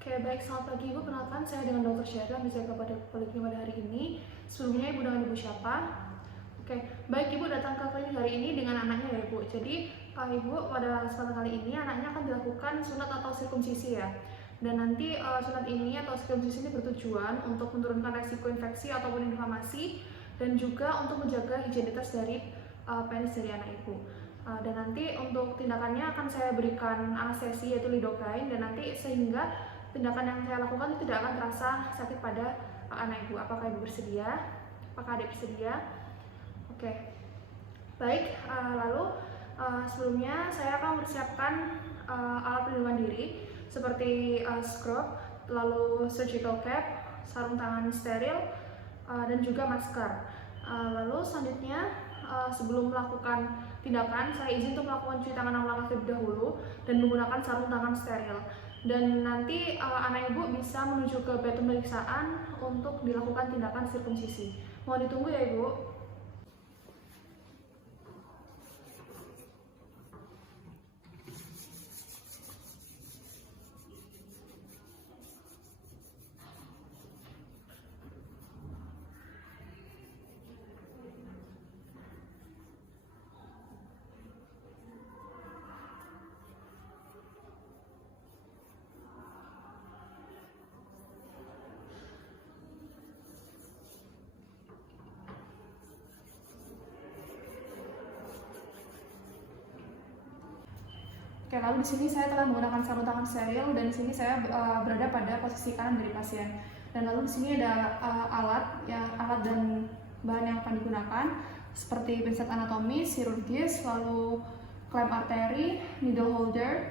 Oke, baik, selamat pagi Ibu. Perkenalkan, saya dengan Dr. Syahrial menjaga pada Poliklinik pada hari ini. Sebelumnya Ibu dengan Ibu siapa? Oke, baik, Ibu datang ke klinik hari ini dengan anaknya ya Ibu. Jadi Ibu pada kesempatan kali ini anaknya akan dilakukan sunat atau sirkumsisi ya. Dan nanti sunat ini atau sirkumsisi ini bertujuan untuk menurunkan resiko infeksi ataupun inflamasi dan juga untuk menjaga higienitas dari penis dari anak Ibu. Dan nanti untuk tindakannya akan saya berikan anestesi yaitu lidocaine, dan nanti sehingga tindakan yang saya lakukan tidak akan terasa sakit pada anak Ibu. Apakah Ibu bersedia? Apakah Adik bersedia? Oke. Baik, lalu sebelumnya saya akan mempersiapkan alat pelindungan diri seperti scrub, lalu surgical cap, sarung tangan steril, dan juga masker. Lalu selanjutnya sebelum melakukan tindakan, saya izin untuk melakukan cuci tangan 6 langkah terlebih dahulu dan menggunakan sarung tangan steril. Dan nanti anak Ibu bisa menuju ke bed pemeriksaan untuk dilakukan tindakan sirkumsisi. Mohon ditunggu ya Ibu. Oke, lalu di sini saya telah menggunakan sarung tangan steril dan di sini saya berada pada posisi kanan dari pasien. Dan lalu di sini ada alat dan bahan yang akan digunakan seperti pinset anatomis, chirurgis, lalu clamp arteri, needle holder,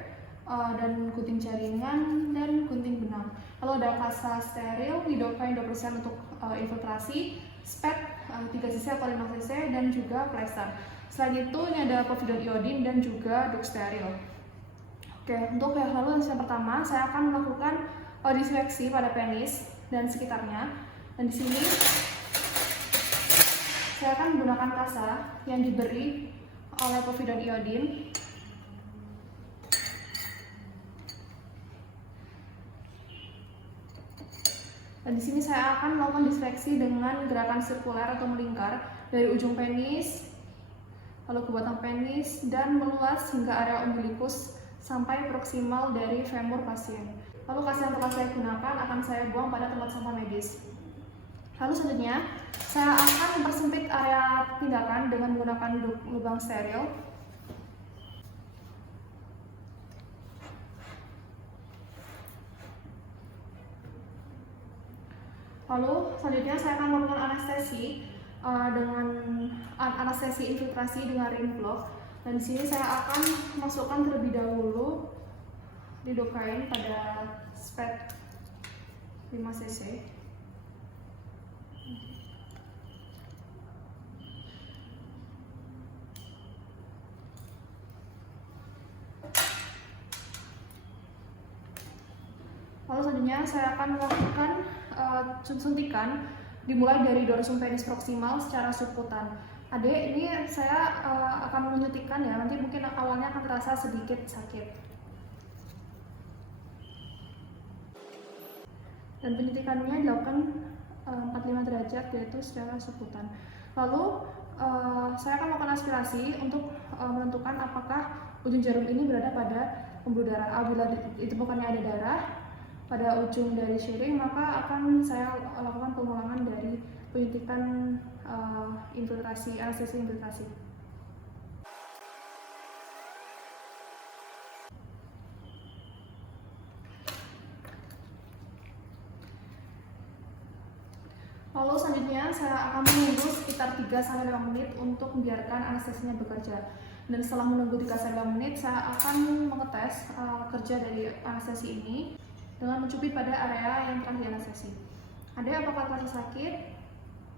dan gunting jaringan dan gunting benang. Lalu ada kasa steril, lidocaine 2% untuk infiltrasi, spet 3 cc atau 5 cc, dan juga plester. Selain itu ini ada povidone iodine dan juga dok steril. Oke, untuk lalu yang pertama saya akan melakukan disinfeksi pada penis dan sekitarnya. Dan di sini saya akan menggunakan kasa yang diberi oleh povidone iodine. Dan di sini saya akan melakukan disinfeksi dengan gerakan sirkuler atau melingkar dari ujung penis lalu ke batang penis dan meluas hingga area umbilikus sampai proksimal dari femur pasien. Lalu kasa yang telah saya gunakan akan saya buang pada tempat sampah medis. Lalu selanjutnya, saya akan mempersempit area tindakan dengan menggunakan lubang steril. Lalu selanjutnya saya akan melakukan anestesi dengan anestesi infiltrasi dengan ring block. Dan di sini saya akan masukkan terlebih dahulu lidocaine pada spet 5 cc. Lalu selanjutnya saya akan melakukan suntikan dimulai dari dorsum penis proksimal secara subkutan. Adik, ini saya akan menyuntikkan ya, nanti mungkin awalnya akan terasa sedikit sakit. Dan penyuntikannya dilakukan 45 derajat yaitu secara subkutan. Lalu saya akan melakukan aspirasi untuk menentukan apakah ujung jarum ini berada pada pembuluh darah. Apabila ditemukannya ada darah pada ujung dari syring, maka akan saya lakukan pengulangan dari penyuntikan anestesi infiltrasi. Lalu selanjutnya saya akan menunggu sekitar 3-5 menit untuk membiarkan anestesinya bekerja. Dan setelah menunggu 3-5 menit, saya akan mengetes kerja dari anestesi ini dengan mencubit pada area yang telah dianestesi. Ada apakah terasa sakit?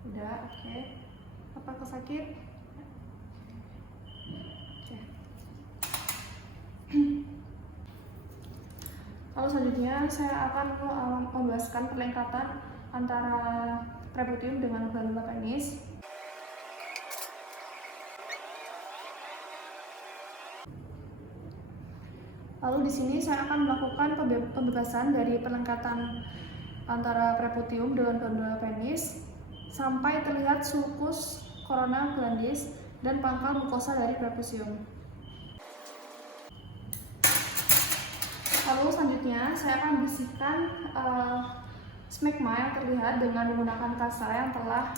Tidak, oke. Apakah sakit? Oke. Lalu selanjutnya saya akan membebaskan perlengkatan antara periosteum dengan glandula penis. Lalu di sini saya akan melakukan pembebasan dari peningkatan antara preputium dengan glandula penis sampai terlihat sulcus corona glandis dan pangkal mukosa dari prepusium. Lalu selanjutnya saya akan bersihkan smegma yang terlihat dengan menggunakan kasa yang telah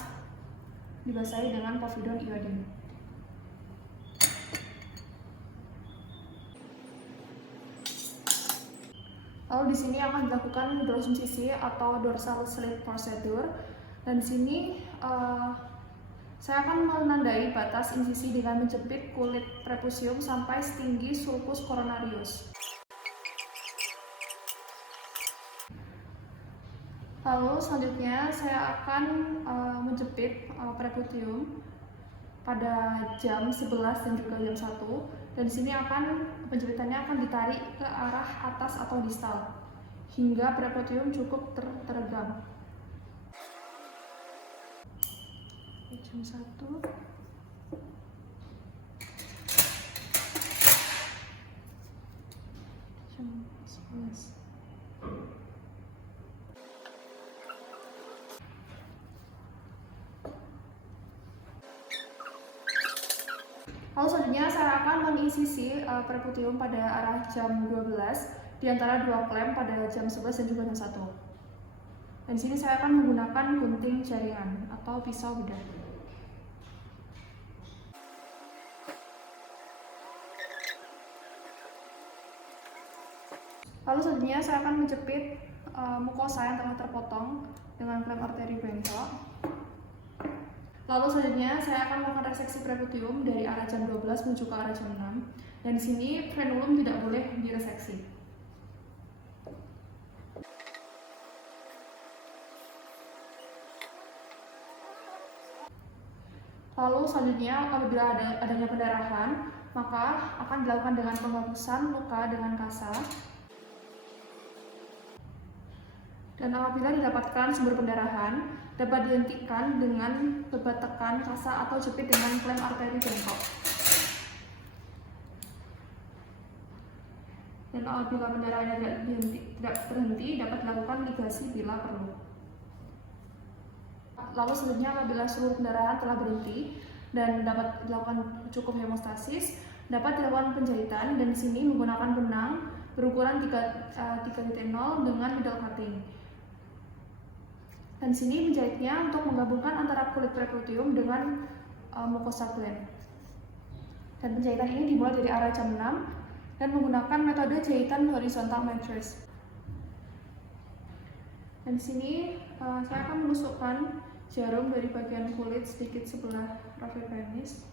dibasahi dengan povidone iodine. Lalu di sini akan dilakukan dorsumsisi atau dorsal slit procedure, dan di sini saya akan menandai batas insisi dengan menjepit kulit prepusium sampai setinggi sulcus coronarius. Lalu selanjutnya saya akan menjepit preputium pada jam 11 dan juga jam 1, dan di sini penjepitannya akan ditarik ke arah atas atau distal hingga preputium cukup teregam. Jam 1. Jam 11. Lalu selanjutnya saya akan menginsisi preputium pada arah jam 12 di antara dua klem pada jam 11 dan juga jam 1. Dan di sini saya akan menggunakan gunting jaringan atau pisau bedah. Lalu selanjutnya saya akan menjepit mukosa yang telah terpotong dengan klem arteri bengkok. Lalu selanjutnya saya akan melakukan reseksi preputium dari arah jam 12 menuju ke arah jam 6. Dan di sini frenulum tidak boleh direseksi. Lalu selanjutnya apabila adanya pendarahan, maka akan dilakukan dengan penghapusan luka dengan kasa. Dan apabila didapatkan sumber pendarahan, dapat dihentikan dengan bebat tekan kasa atau jepit dengan klem arteri bengkok. Dan apabila pendarahannya tidak terhenti, dapat dilakukan ligasi bila perlu. Lalu selanjutnya apabila seluruh pendarahan telah berhenti dan dapat dilakukan cukup hemostasis, dapat dilakukan penjahitan, dan di sini menggunakan benang berukuran 3.0 dengan needle cutting. Dan di sini menjahitnya untuk menggabungkan antara kulit preputium dengan mucosa gland. Dan penjahitan ini dimulai dari arah jam 6 dan menggunakan metode jahitan horizontal matrix. Dan di sini saya akan menusukkan jarum dari bagian kulit sedikit sebelah profil penis.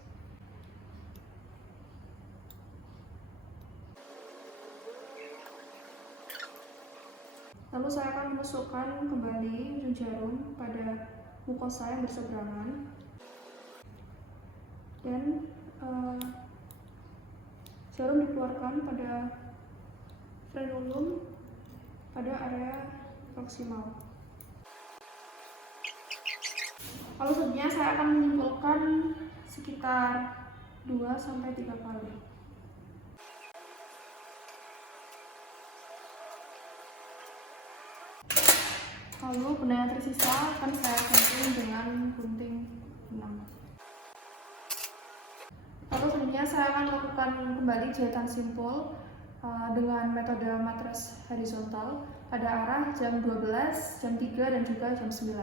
Lalu saya akan menusukkan kembali ujung jarum pada mukosa yang berseberangan, dan jarum dikeluarkan pada frenulum pada area proksimal. Lalu selanjutnya saya akan menyimpulkan sekitar 2-3 kali. Lalu benang yang tersisa akan saya gunting dengan gunting benang. Lalu selanjutnya saya akan melakukan kembali jahitan simpul dengan metode matres horizontal pada arah jam 12, jam 3, dan juga jam 9.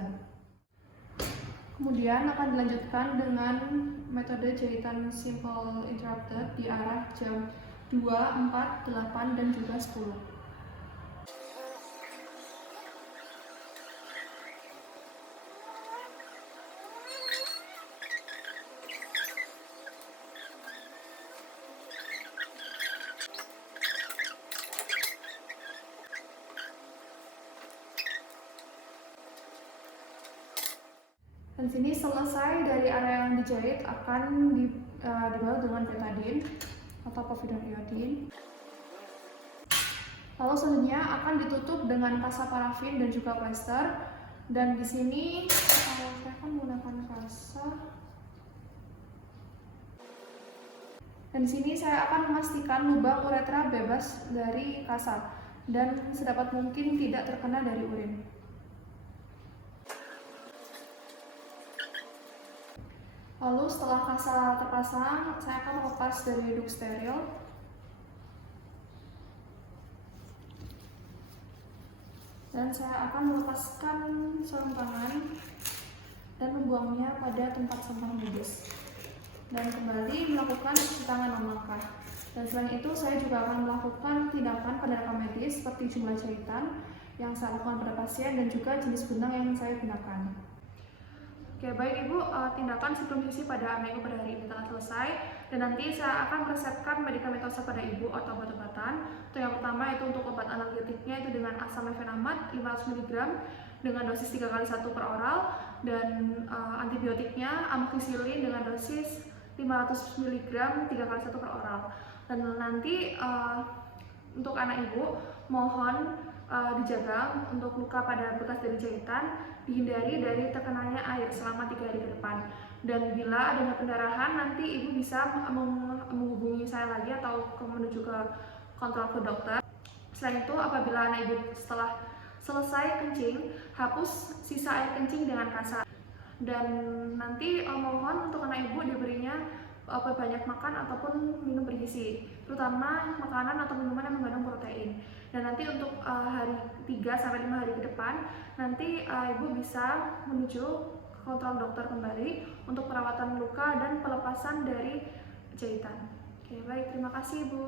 Kemudian akan dilanjutkan dengan metode jahitan simple interrupted di arah jam 2, 4, 8, dan juga 10. Dan sini selesai dari area yang dijahit akan dibalut dengan betadine atau povidone iodine. Lalu selanjutnya akan ditutup dengan kasa parafin dan juga plester. Dan di sini saya akan menggunakan kasa. Dan di sini saya akan memastikan lubang uretra bebas dari kasa dan sedapat mungkin tidak terkena dari urin. Lalu setelah kasa terpasang, saya akan melepas dari duk steril. Dan saya akan melepaskan sarung tangan dan membuangnya pada tempat sampah medis. Dan kembali melakukan cuci tangan 6 langkah. Dan selain itu, saya juga akan melakukan tindakan pada rekam medis seperti jumlah jahitan yang saya lakukan pada pasien dan juga jenis benang yang saya gunakan. Oke, baik Ibu, tindakan sebelum sesi pada anak Ibu pada hari ini telah selesai, dan nanti saya akan meresepkan medikamentosa pada Ibu atau obat-obatan. Untuk yang pertama itu untuk obat analgetiknya itu dengan asam mefenamat 500 mg dengan dosis 3 kali 1 per oral, dan antibiotiknya amoxicillin dengan dosis 500 mg 3 kali 1 per oral. Dan nanti untuk anak Ibu mohon dijaga untuk luka pada bekas dari jahitan dihindari dari terkenanya air selama 3 hari ke depan. Dan bila adanya pendarahan, nanti Ibu bisa menghubungi saya lagi atau menuju ke kontrol ke dokter. Selain itu, apabila anak Ibu setelah selesai kencing, hapus sisa air kencing dengan kasa. Dan nanti mohon untuk anak Ibu diberinya banyak makan ataupun minum bergizi, terutama makanan atau minuman yang mengandung protein. Dan nanti untuk hari 3-5 hari ke depan, nanti Ibu bisa menuju kontrol dokter kembali untuk perawatan luka dan pelepasan dari jahitan. Oke, baik, terima kasih Ibu.